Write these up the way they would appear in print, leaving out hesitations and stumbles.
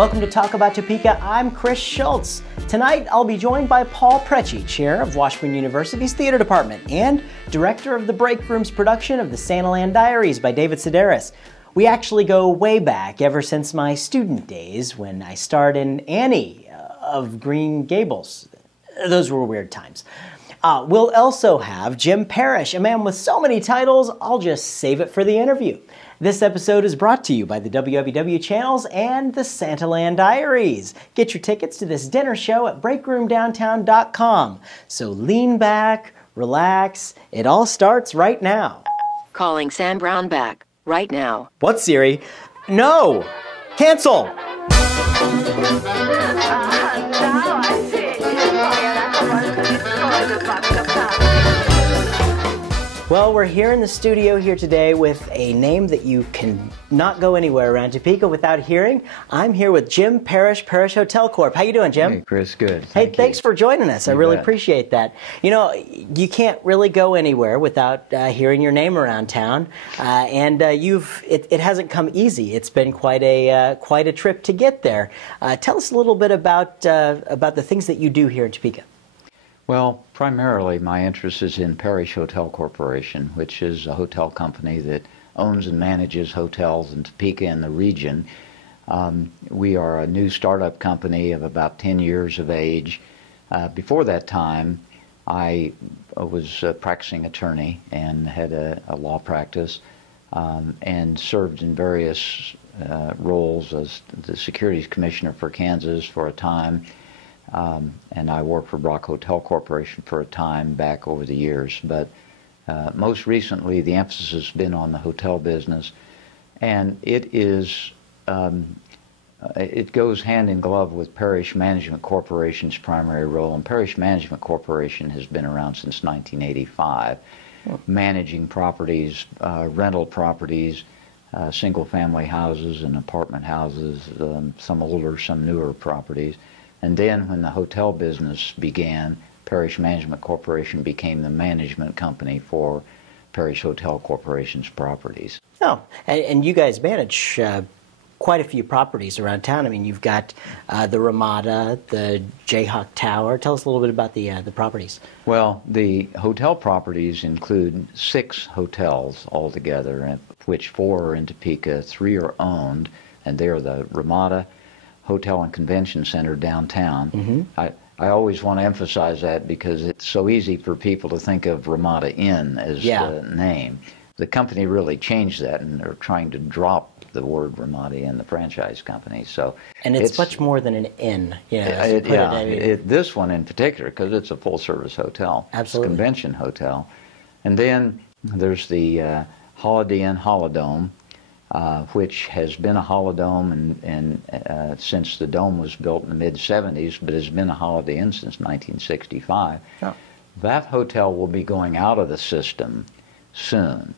Welcome to Talk About Topeka. I'm Chris Schultz. Tonight, I'll be joined by Paul Prece, Chair of Washburn University's Theater Department and Director of the Break Room's production of the Santaland Diaries by David Sedaris. We actually go way back, ever since my student days when I starred in Annie of Green Gables. Those were weird times. We'll also have Jim Parrish, a man with so many titles, I'll just save it for the interview. This episode is brought to you by the WWW channels and the Santaland Diaries. Get your tickets to this dinner show at breakroomdowntown.com. So lean back, relax, it all starts right now. Calling Sam Brown back right now. What, Siri? No! Cancel! Now I see. Well, we're here in the studio here today with a name that you can not go anywhere around Topeka without hearing. I'm here with Jim Parrish, Parrish Hotel Corp. How you doing, Jim? Hey, Chris, good. Hey, thanks for joining us. I really bet. appreciate that. You know, you can't really go anywhere without hearing your name around town, it hasn't come easy. It's been quite a trip to get there. Tell us a little bit about the things that you do here in Topeka. Well, primarily my interest is in Parrish Hotel Corporation, which is a hotel company that owns and manages hotels in Topeka and the region. We are a new startup company of about 10 years of age. Before that time, I was a practicing attorney and had a law practice and served in various roles as the Securities Commissioner for Kansas for a time. And I worked for Brock Hotel Corporation for a time back over the years. But most recently, the emphasis has been on the hotel business. And it is, it goes hand in glove with Parrish Management Corporation's primary role. And Parrish Management Corporation has been around since 1985, managing properties, rental properties, single-family houses and apartment houses, some older, some newer properties. And then when the hotel business began, Parrish Management Corporation became the management company for Parrish Hotel Corporation's properties. Oh, and you guys manage quite a few properties around town. I mean, you've got the Ramada, the Jayhawk Tower. Tell us a little bit about the properties. Well, the hotel properties include 6 hotels altogether, of which 4 are in Topeka, 3 are owned, and they are the Ramada Hotel and Convention Center downtown. Mm-hmm. I always want to emphasize that because it's so easy for people to think of Ramada Inn as the name. The company really changed that, and they're trying to drop the word Ramada Inn, the franchise company. So, and it's much more than an inn. This one in particular, because it's a full-service hotel. Absolutely. It's a convention hotel. And then there's the Holiday Inn Holidome, which has been a holidome and since the dome was built in the mid-70s, but has been a Holiday Inn since 1965. Oh. That hotel will be going out of the system soon,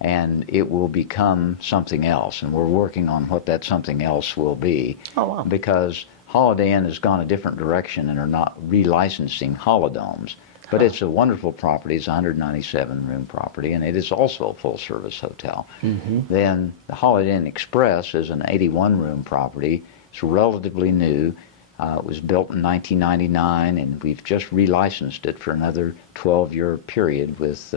and it will become something else, and we're working on what that something else will be. Oh, wow. Because Holiday Inn has gone a different direction and are not relicensing holidomes. But it's a wonderful property. It's a 197-room property, and it is also a full-service hotel. Mm-hmm. Then the Holiday Inn Express is an 81-room property. It's relatively new. It was built in 1999, and we've just relicensed it for another 12-year period with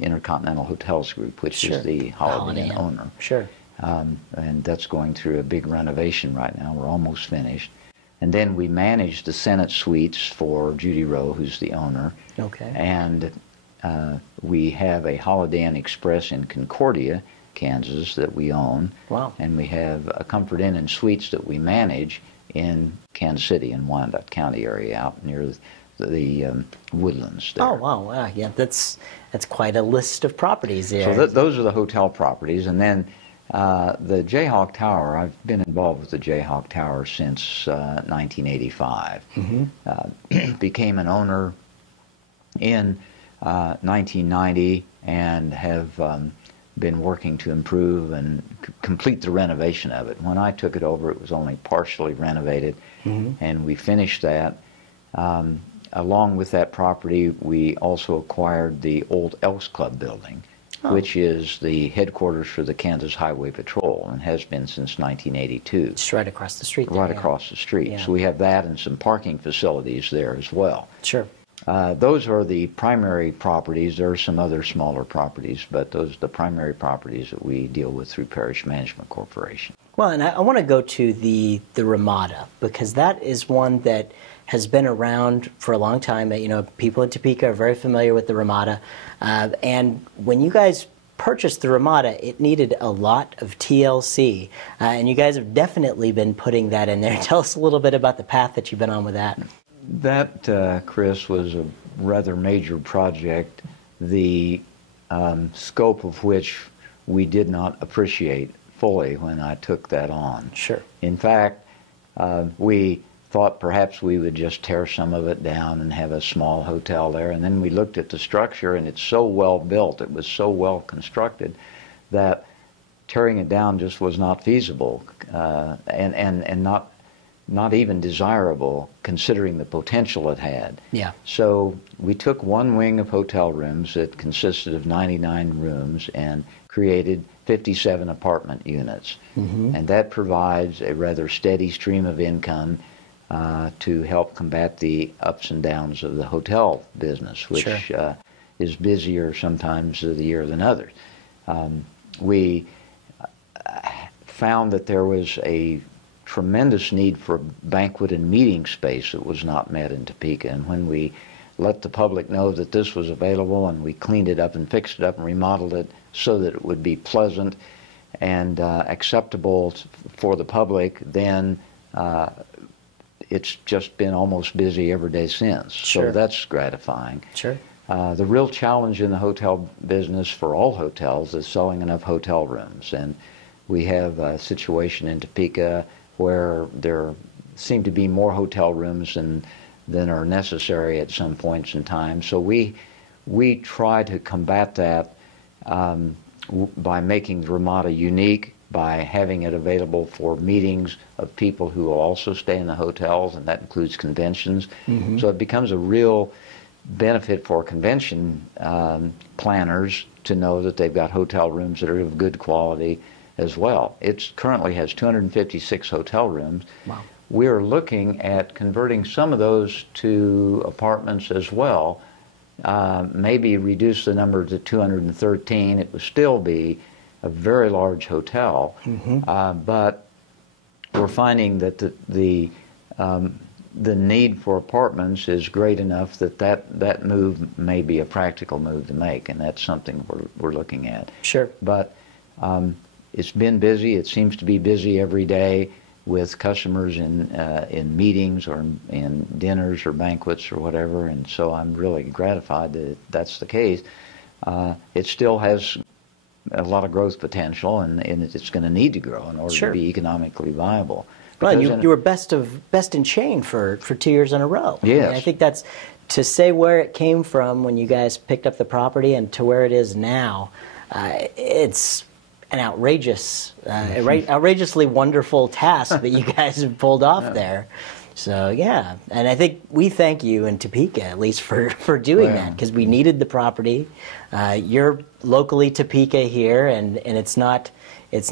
Intercontinental Hotels Group, which is the Holiday Inn owner. Sure. And that's going through a big renovation right now. We're almost finished. And then we manage the Senate Suites for Judy Rowe, who's the owner. Okay. And we have a Holiday Inn Express in Concordia, Kansas, that we own. Wow. And we have a Comfort Inn and Suites that we manage in Kansas City and Wyandotte County area out near the woodlands there. Oh, wow. Yeah, that's quite a list of properties there. So those are the hotel properties. And then the Jayhawk Tower, I've been involved with the Jayhawk Tower since 1985. Mm-hmm. Became an owner in 1990 and have been working to improve and complete the renovation of it. When I took it over, it was only partially renovated, and we finished that. Along with that property, we also acquired the old Elks Club building, which is the headquarters for the Kansas Highway Patrol and has been since 1982. It's right across the street. Right across the street. Yeah. So we have that and some parking facilities there as well. Sure. Those are the primary properties. There are some other smaller properties, but those are the primary properties that we deal with through Parrish Management Corporation. Well, and I want to go to the Ramada, because that is one that has been around for a long time. You know, people in Topeka are very familiar with the Ramada. And when you guys purchased the Ramada, it needed a lot of TLC. And you guys have definitely been putting that in there. Tell us a little bit about the path that you've been on with that. That, Chris, was a rather major project, the scope of which we did not appreciate fully when I took that on. Sure. In fact, we thought perhaps we would just tear some of it down and have a small hotel there, and then we looked at the structure, and it's so well built, it was so well constructed, that tearing it down just was not feasible, and not even desirable, considering the potential it had. Yeah. So we took one wing of hotel rooms that consisted of 99 rooms and created 57 apartment units. And that provides a rather steady stream of income to help combat the ups and downs of the hotel business, which Sure. is busier sometimes of the year than others. We found that there was a tremendous need for banquet and meeting space that was not met in Topeka, and when we let the public know that this was available, and we cleaned it up and fixed it up and remodeled it so that it would be pleasant and acceptable for the public, then it's just been almost busy every day since. Sure. So that's gratifying. Sure. The real challenge in the hotel business for all hotels is selling enough hotel rooms, and we have a situation in Topeka where there seem to be more hotel rooms than are necessary at some points in time. So we try to combat that by making the Ramada unique, by having it available for meetings of people who will also stay in the hotels, and that includes conventions. So it becomes a real benefit for convention planners to know that they've got hotel rooms that are of good quality as well. It currently has 256 hotel rooms. Wow. We're looking at converting some of those to apartments as well. Maybe reduce the number to 213. It would still be a very large hotel, but we're finding that the need for apartments is great enough that move may be a practical move to make, and that's something we're looking at. Sure. But it's been busy. It seems to be busy every day with customers in meetings or in dinners or banquets or whatever, and so I'm really gratified that that's the case. It still has a lot of growth potential, and it's going to need to grow in order Sure. to be economically viable. Well, Because you were best in chain for 2 years in a row. Yes. I mean, I think that's, to say where it came from when you guys picked up the property and to where it is now, it's an outrageously wonderful task that you guys have pulled off there. So yeah, and I think we thank you in Topeka at least for doing that, because we needed the property. You're locally Topeka here, and it's not a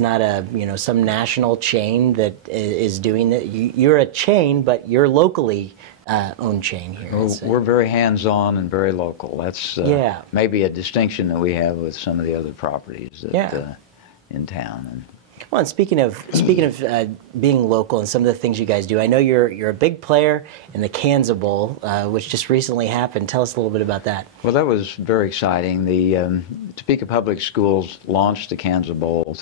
some national chain that is doing it. You're a chain, but you're locally owned chain here. We're very hands-on and very local. That's maybe a distinction that we have with some of the other properties that, in town. And well, and speaking of being local and some of the things you guys do, I know you're a big player in the Kansa Bowl, which just recently happened. Tell us a little bit about that. Well, that was very exciting. The Topeka Public Schools launched the Kansa Bowl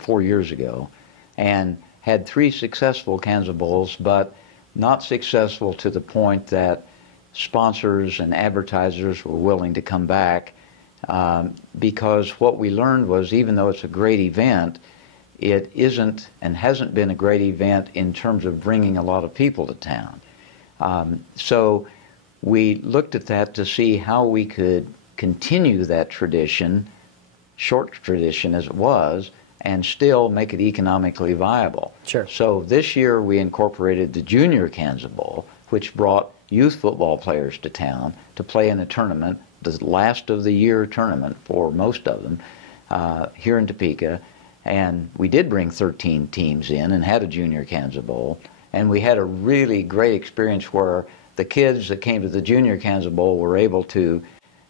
4 years ago, and had 3 successful Kansa Bowls, but not successful to the point that sponsors and advertisers were willing to come back, because what we learned was, even though it's a great event, it isn't and hasn't been a great event in terms of bringing a lot of people to town. So we looked at that to see how we could continue that tradition, short tradition as it was, and still make it economically viable. Sure. So this year we incorporated the Junior Kansa Bowl, which brought youth football players to town to play in a tournament the last of the year tournament for most of them here in Topeka. And we did bring 13 teams in and had a junior Kansa Bowl. And we had a really great experience where the kids that came to the junior Kansa Bowl were able to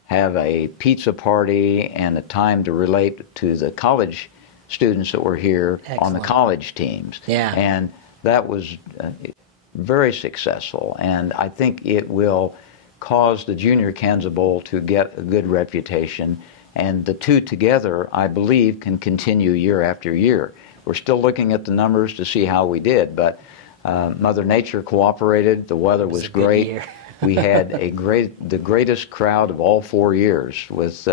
have a pizza party and a time to relate to the college students that were here. Excellent. On the college teams. Yeah. And that was very successful. And I think it will cause the junior Kansa Bowl to get a good reputation. And the two together, I believe, can continue year after year. We're still looking at the numbers to see how we did, but Mother Nature cooperated. The weather was great. We had the greatest crowd of all 4 years, with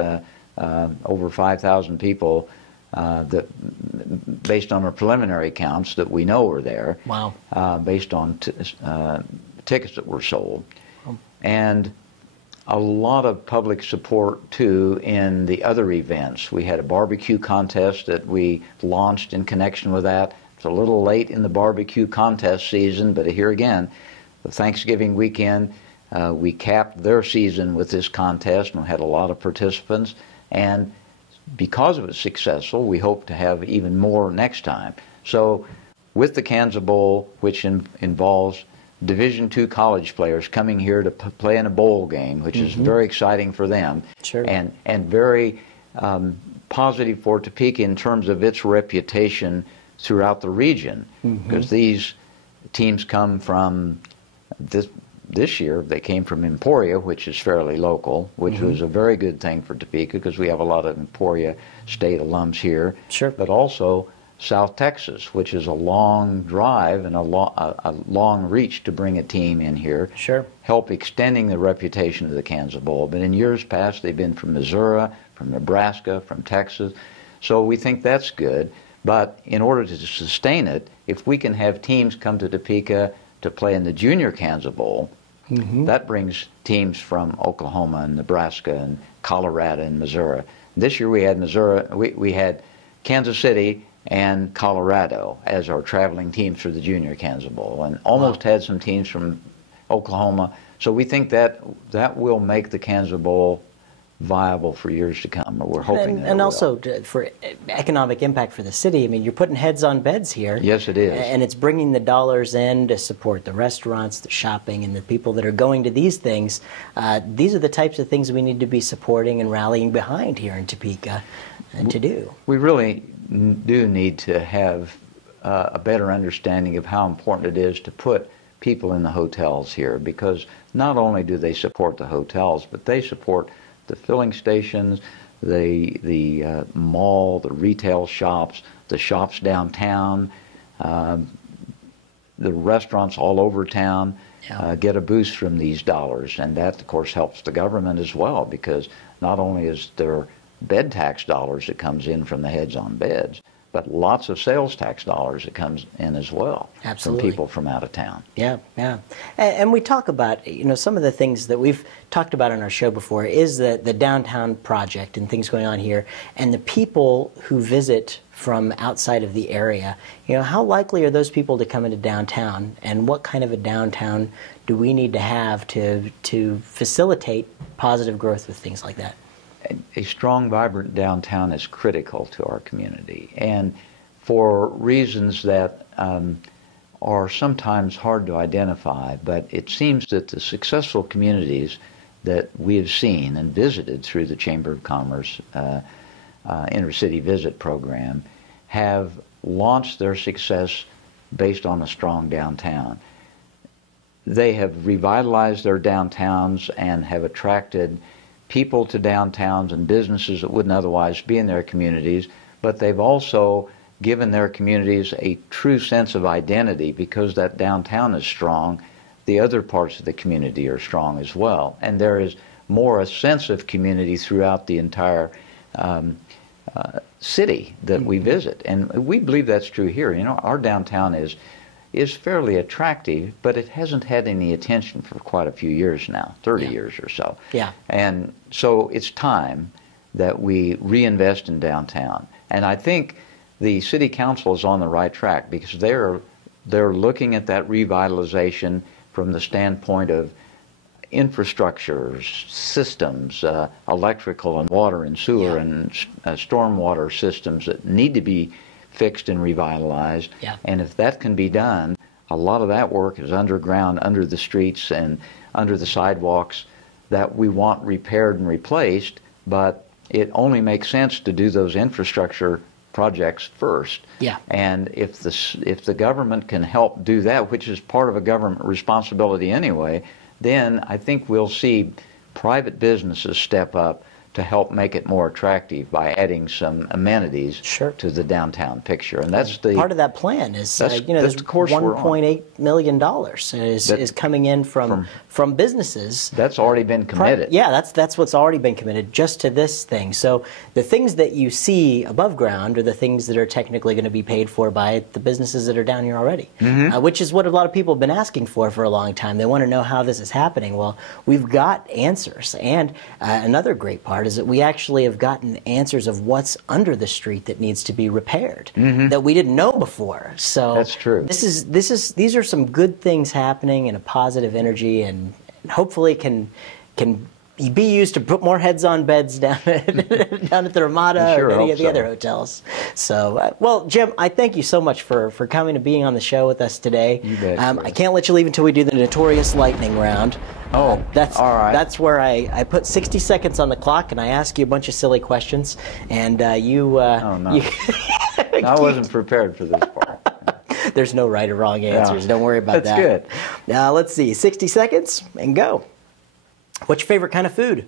over 5,000 people based on our preliminary counts that we know were there. Wow. Based on tickets that were sold. And a lot of public support, too, in the other events. We had a barbecue contest that we launched in connection with that. It's a little late in the barbecue contest season, but here again, the Thanksgiving weekend, we capped their season with this contest and had a lot of participants. And because it was successful, we hope to have even more next time. So with the Kansa Bowl, which involves Division II college players coming here to play in a bowl game, which is very exciting for them. Sure. And very positive for Topeka in terms of its reputation throughout the region, because these teams come from this year. They came from Emporia, which is fairly local, which was a very good thing for Topeka because we have a lot of Emporia State alums here. Sure. But also South Texas, which is a long drive and a long reach to bring a team in here. Sure. Help extending the reputation of the Kansa Bowl. But in years past, they've been from Missouri, from Nebraska, from Texas. So we think that's good. But in order to sustain it, if we can have teams come to Topeka to play in the junior Kansa Bowl, that brings teams from Oklahoma and Nebraska and Colorado and Missouri. This year we had Missouri, we had Kansas City and Colorado as our traveling teams for the junior Kansa Bowl, and almost had some teams from Oklahoma. So we think that will make the Kansa Bowl viable for years to come, or we're hoping that it will. And also for economic impact for the city. I mean, you're putting heads on beds here. Yes, it is. And it's bringing the dollars in to support the restaurants, the shopping, and the people that are going to these things. These are the types of things we need to be supporting and rallying behind here in Topeka to do. We really do need to have a better understanding of how important it is to put people in the hotels here, because not only do they support the hotels, but they support the filling stations, the mall, the retail shops, the shops downtown, the restaurants all over town. Get a boost from these dollars, and that of course helps the government as well, because not only is there bed tax dollars that comes in from the heads on beds, but lots of sales tax dollars that comes in as well. Absolutely. From people from out of town. Yeah. And we talk about, some of the things that we've talked about on our show before is the downtown project and things going on here, and the people who visit from outside of the area. How likely are those people to come into downtown, and what kind of a downtown do we need to have to facilitate positive growth with things like that? A strong, vibrant downtown is critical to our community, and for reasons that are sometimes hard to identify, but it seems that the successful communities that we have seen and visited through the Chamber of Commerce Intercity Visit Program have launched their success based on a strong downtown. They have revitalized their downtowns and have attracted people to downtowns and businesses that wouldn't otherwise be in their communities, but they've also given their communities a true sense of identity. Because that downtown is strong, the other parts of the community are strong as well. And there is more a sense of community throughout the entire city that we visit. And we believe that's true here. Our downtown is fairly attractive, but it hasn't had any attention for quite a few years now, 30 years or so. Yeah. And so it's time that we reinvest in downtown. And I think the City Council is on the right track, because they're looking at that revitalization from the standpoint of infrastructure, systems, electrical and water and sewer and stormwater systems that need to be fixed and revitalized. Yeah. And if that can be done, a lot of that work is underground, under the streets and under the sidewalks that we want repaired and replaced, but it only makes sense to do those infrastructure projects first. Yeah. And if the government can help do that, which is part of a government responsibility anyway, then I think we'll see private businesses step up to help make it more attractive by adding some amenities to the downtown picture. And that's the part of that plan is that's there's the course we're on. $1.8 million is coming in from businesses. That's already been committed. Yeah, that's what's already been committed just to this thing. So the things that you see above ground are the things that are technically going to be paid for by the businesses that are down here already, which is what a lot of people have been asking for a long time. They want to know how this is happening. Well, we've got answers. And another great part is that we actually have gotten answers of what's under the street that needs to be repaired that we didn't know before. So that's true. These are some good things happening and a positive energy, and hopefully can be used to put more heads on beds down at the Ramada or any of the other hotels. So, well, Jim, I thank you so much for coming and being on the show with us today. You bet, I can't let you leave until we do the notorious lightning round. That's all right. That's where I put 60 seconds on the clock and I ask you a bunch of silly questions, and you. Oh no! I wasn't prepared for this part. There's no right or wrong answers. Don't worry about that. That's good. Now let's see. 60 seconds and go. What's your favorite kind of food?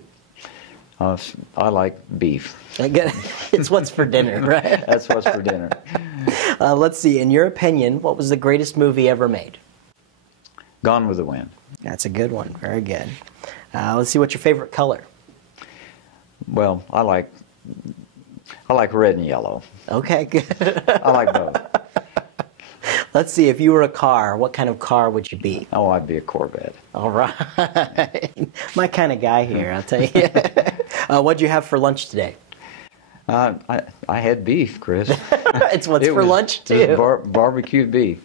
I like beef. It's what's for dinner, right? That's what's for dinner. Let's see. In your opinion, what was the greatest movie ever made? Gone with the Wind. That's a good one. Very good. Let's see. What's your favorite color? Well, I like red and yellow. Okay, good. I like both. Let's see. If you were a car, what kind of car would you be? Oh, I'd be a Corvette. All right. My kind of guy here, I'll tell you. What'd you have for lunch today? I had beef, Chris. It's what's for lunch, too. It was barbecued beef.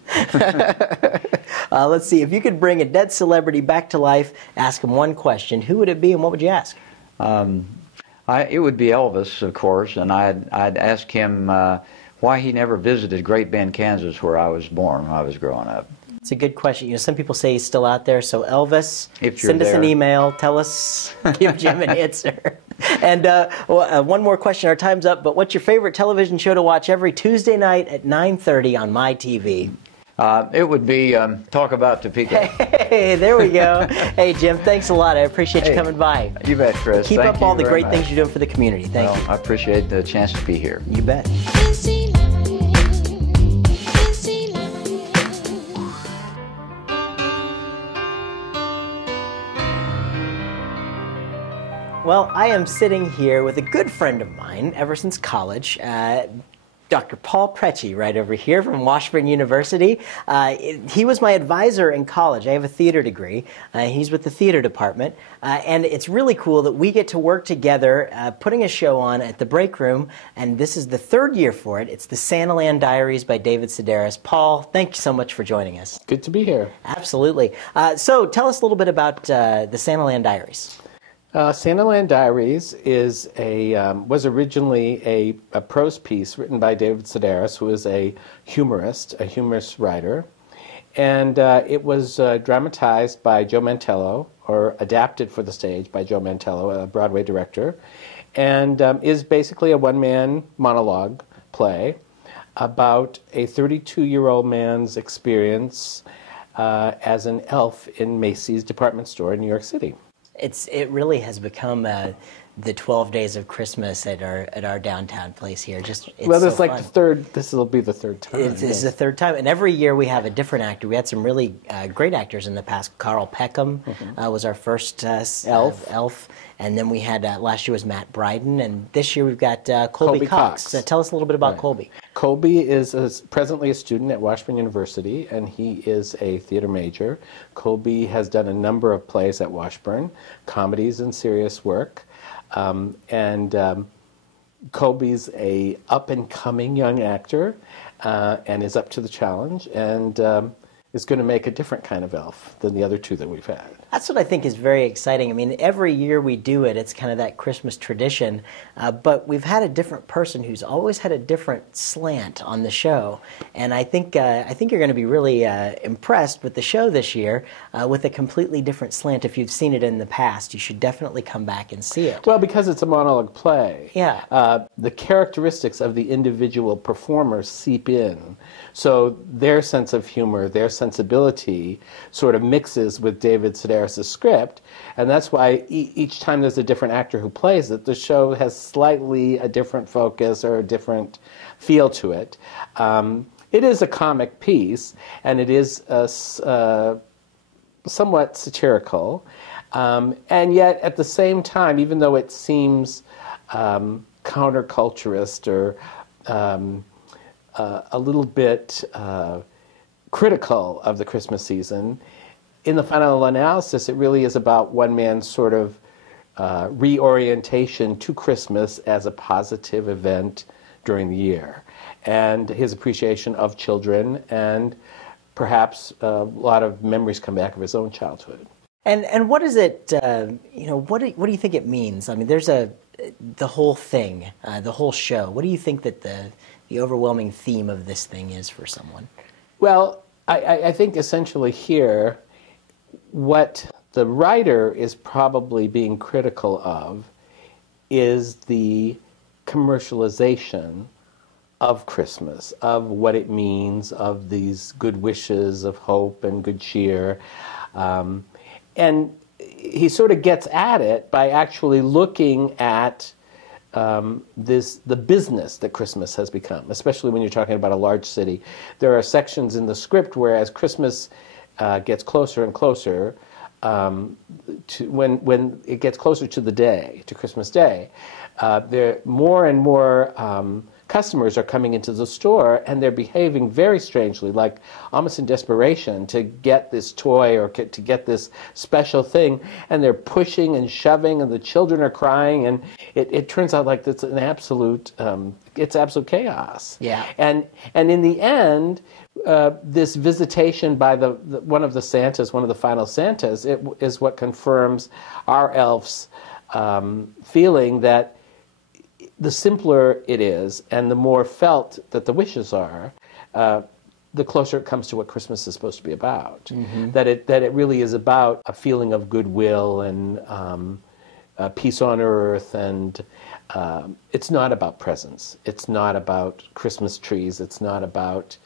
Let's see. If you could bring a dead celebrity back to life, ask him one question, who would it be and what would you ask? It would be Elvis, of course, and I'd ask him why he never visited Great Bend, Kansas, where I was born when I was growing up. It's a good question. You know, some people say he's still out there. So Elvis, send us there. an email. Tell us, give Jim an answer. And one more question. Our time's up. But what's your favorite television show to watch every Tuesday night at 9:30 on my TV? It would be Talk About Topeka. Hey, there we go. Hey, Jim, thanks a lot. I appreciate you coming by. You bet, Chris. Keep Thank up all you the very great much. things you're doing for the community. Thank you. I appreciate the chance to be here. You bet. Well, I am sitting here with a good friend of mine ever since college, Dr. Paul Prece, right over here from Washburn University. He was my advisor in college. I have a theater degree. He's with the theater department. And it's really cool that we get to work together putting a show on at the break room. And this is the third year for it. It's the Santaland Diaries by David Sedaris. Paul, thank you so much for joining us. Good to be here. Absolutely. So tell us a little bit about the Santaland Diaries. Santaland Diaries was originally a prose piece written by David Sedaris, who is a humorous writer. And it was dramatized by Joe Mantello, or adapted for the stage by Joe Mantello, a Broadway director, and is basically a one-man monologue play about a 32-year-old man's experience as an elf in Macy's department store in New York City. It really has become the 12 Days of Christmas at our downtown place here. Well, there's so like fun. the third. This will be the third time. It's the third time, and every year we have a different actor. We had some really great actors in the past. Carl Peckham was our first elf, and then we had last year was Matt Bryden, and this year we've got Colby Cox. Tell us a little bit about Colby. Colby is presently a student at Washburn University, and he is a theater major. Colby has done a number of plays at Washburn, comedies and serious work. Colby's a up-and-coming young actor and is up to the challenge. And is going to make a different kind of elf than the other two that we've had. That's what I think is very exciting. I mean, every year we do it, it's kind of that Christmas tradition, but we've had a different person who's always had a different slant on the show, and I think you're going to be really impressed with the show this year with a completely different slant. If you've seen it in the past, you should definitely come back and see it. Well, because it's a monologue play, yeah. The characteristics of the individual performers seep in, so their sense of humor, their sensibility sort of mixes with David Sedaris' script, and that's why each time there's a different actor who plays it, the show has slightly a different focus or a different feel to it. It is a comic piece, and it is somewhat satirical, and yet at the same time, even though it seems counterculturist or a little bit critical of the Christmas season, in the final analysis, it really is about one man's sort of reorientation to Christmas as a positive event during the year, and his appreciation of children, and perhaps a lot of memories come back of his own childhood. And what is it? What do you think it means? I mean, there's the whole thing, the whole show. What do you think that the overwhelming theme of this thing is for someone? Well, I think essentially here, what the writer is probably being critical of is the commercialization of Christmas, of what it means, of these good wishes of hope and good cheer. And he sort of gets at it by actually looking at the business that Christmas has become, especially when you're talking about a large city. There are sections in the script where as Christmas gets closer and closer, when it gets closer to the day, to Christmas Day, there more and more customers are coming into the store, and they're behaving very strangely, like almost in desperation to get this toy or to get this special thing, and they're pushing and shoving, and the children are crying, and it turns out like it's an absolute absolute chaos. Yeah. And in the end, this visitation by one of the Santas, one of the final Santas, it is what confirms our elf's feeling that the simpler it is, and the more felt that the wishes are, the closer it comes to what Christmas is supposed to be about. Mm-hmm. That it really is about a feeling of goodwill and peace on earth, and it's not about presents. It's not about Christmas trees. It's not about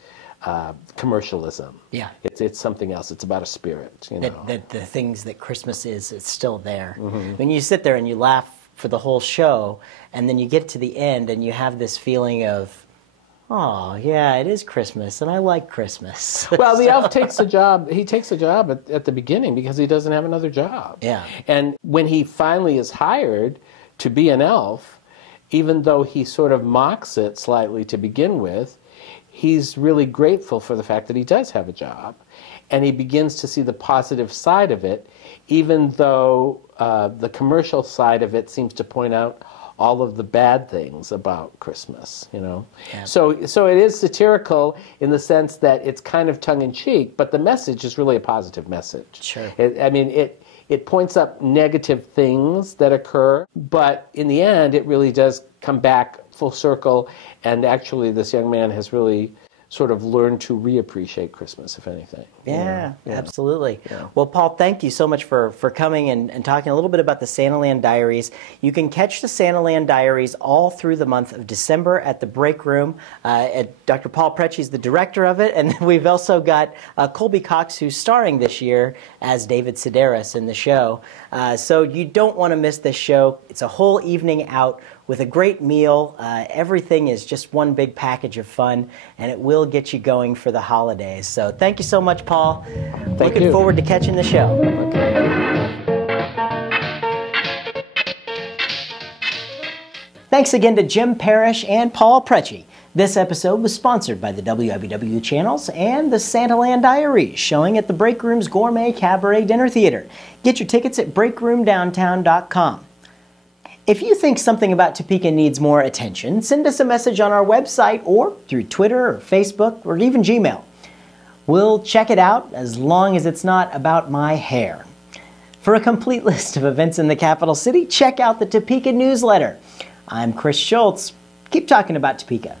commercialism. Yeah. It's something else. It's about a spirit. That the things that Christmas is, it's still there. Mm-hmm. When you sit there and you laugh for the whole show, and then you get to the end and you have this feeling of, oh, yeah, it is Christmas, and I like Christmas. Well, the elf takes a job. He takes a job at the beginning because he doesn't have another job. Yeah. And when he finally is hired to be an elf, even though he sort of mocks it slightly to begin with, he's really grateful for the fact that he does have a job. And he begins to see the positive side of it, even though the commercial side of it seems to point out all of the bad things about Christmas, Yeah. So it is satirical in the sense that it's kind of tongue-in-cheek, but the message is really a positive message. Sure. It points up negative things that occur, but in the end, it really does come back full circle, and actually this young man has really sort of learned to reappreciate Christmas, if anything. Yeah, absolutely. Yeah. Well, Paul, thank you so much for coming and talking a little bit about the Santaland Diaries. You can catch the Santaland Diaries all through the month of December at the Break Room. Dr. Paul Prece is the director of it, and we've also got Colby Cox, who's starring this year as David Sedaris in the show. So you don't want to miss this show. It's a whole evening out with a great meal. Everything is just one big package of fun, and it will get you going for the holidays. So thank you so much, Paul. Looking forward to catching the show. Thanks again to Jim Parrish and Paul Prece. This episode was sponsored by the WWW channels and the Santaland Diaries, showing at the Break Room's Gourmet Cabaret Dinner Theater. Get your tickets at breakroomdowntown.com. If you think something about Topeka needs more attention, send us a message on our website or through Twitter or Facebook or even Gmail. We'll check it out as long as it's not about my hair. For a complete list of events in the capital city, check out the Topeka newsletter. I'm Chris Schultz. Keep talking about Topeka.